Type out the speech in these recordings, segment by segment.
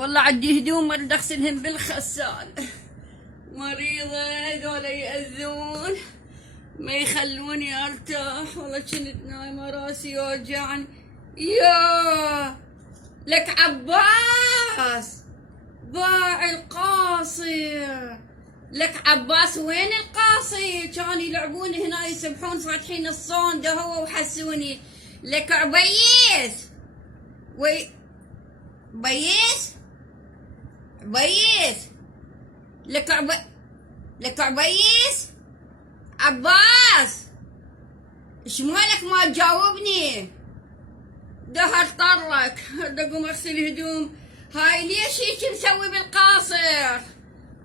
والله عندي هدوم اريد اغسلهم بالغسالة. مريضة هذول يأذون ما يخلوني ارتاح. والله كنت نايمة راسي يوجعني. يا لك عباس ضاع القاصر. لك عباس وين القاصر؟ كانوا يلعبون هنا يسبحون فاتحين الصون ده هو وحسوني. لك عبيس بيس لك عبيس عباس ايش مالك ما تجاوبني؟ دهر طرك. قوم اغسل هدوم. هاي ليش هيك مسوي بالقاصر؟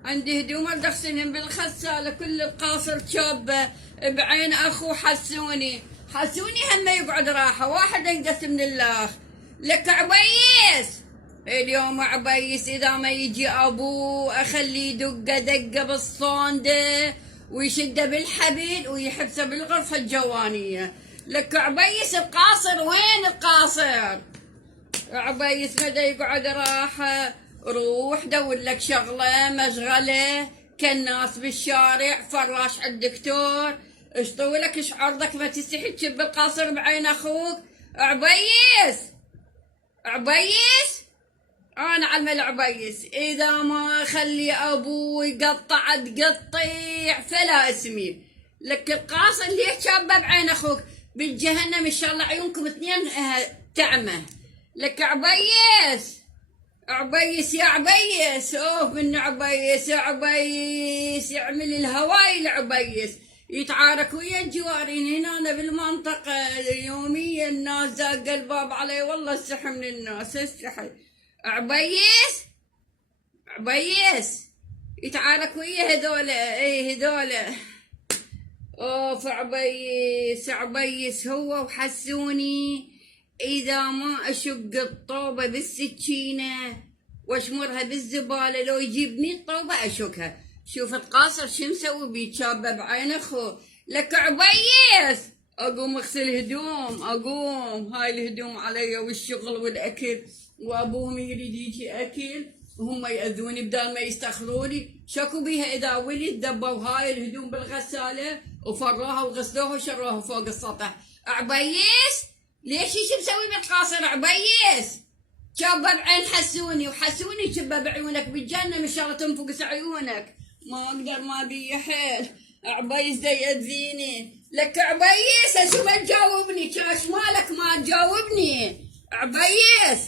عندي هدوم اريد اغسلهم بالغسالة. كل القاصر شابه بعين اخو حسوني هم يقعد راحة واحد ينقص من الله. لك عبيس اليوم عبيس اذا ما يجي ابوه اخليه دقة بالصوندة ويشده بالحبل ويحبسه بالغرفة الجوانية. لك عبيس القاصر وين القاصر؟ عبيس مدى يقعد راحة. روح دور لك شغلة مشغلة كالناس بالشارع. فراش عند الدكتور. ايش طولك ايش عرضك ما تستحي تشب القاصر بعين اخوك؟ عبيس انا علم العبيس اذا ما خلي ابوي يقطع تقطيع فلا اسمي. لك القاصر ليه شابه بعين اخوك؟ بالجهنم ان شاء الله عيونكم اثنين تعمى. لك عبيس يا عبيس اوه من عبيس يا عبيس يعمل الهواي العبيس يتعارك ويا الجوارين هنا. أنا بالمنطقة يوميا الناس زاق الباب علي. والله استحي من الناس استحي. عبيس يتعارك ويا هذولا اوف. عبيس هو وحسوني اذا ما اشق الطوبة بالسكينة واشمرها بالزبالة لو يجيبني الطوبة اشقها. شوف القاصر شو مسوي بيتشابه بعين اخوه. لك عبيس اقوم اغسل هدوم. هاي الهدوم علي والشغل والاكل وابوهم يريد يجي اكل وهم يأذوني بدال ما يستخروني. شكو بيها اذا ولد دبوا هاي الهدوم بالغسالة وفروها وغسلوها وشروها فوق السطح. عبيس ليش ايش مسوي بالقاصر؟ عبيس شابه بعين حسوني وحسوني شبه بعيونك بالجنة ان شاء الله تنفقس عيونك. ما اقدر ما بي حيل. عبيس دا يأذيني. لك عبيس اشو ما تجاوبني؟ ايش مالك ما تجاوبني؟ عبيس